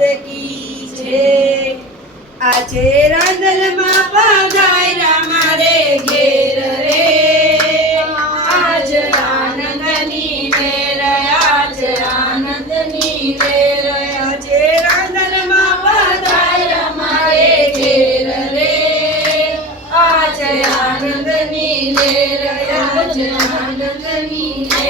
માત કી છે. આજે રાંદલમાં પધાર્યા મારે ઘેર રે. આજ આનંદની મેર આજ આનંદની મેર આજે રાંદલમાં પધાર્યા મારે ઘેર રે. આજ આનંદની મેર આજ આનંદની મેર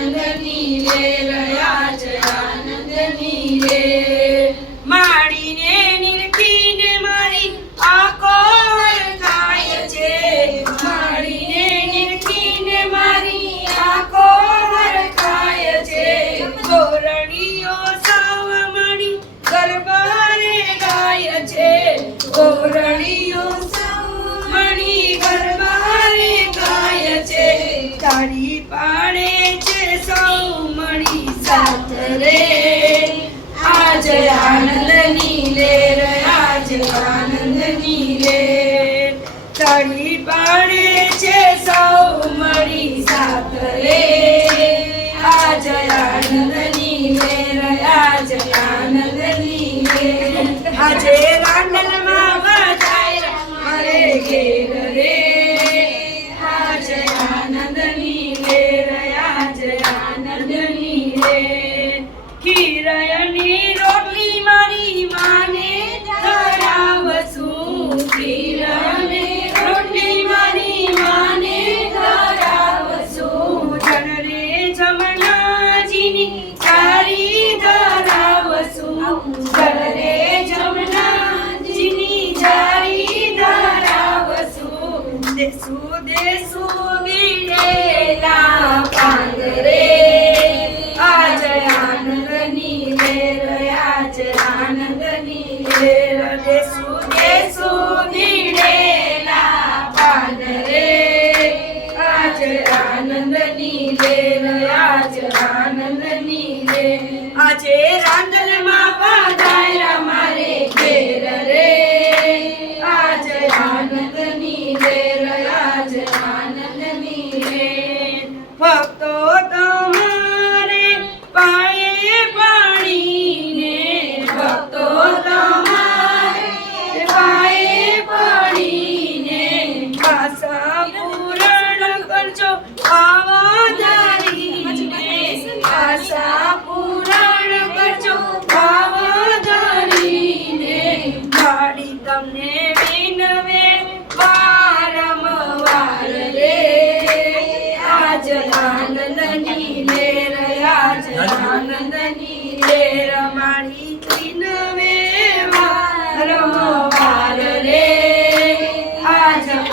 Amen. सुदेसू विडेला पांगरे आज आनंदनी वेर आज आनंदनी वेर. देसू देसू विडेला पांगरे आज आनंदनी वेर आज आनंदनी वेर. आज रांग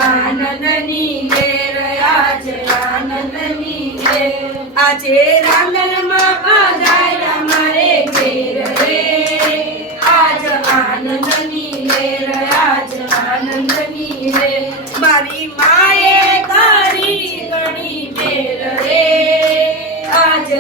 આનંદની આજ આનંદની લેર પધાર્યા મારે ઘેર રે. આજ આનંદની લેર આજ આનંદની લેર મારી માએ કરી ઘણી બેર રે. આજ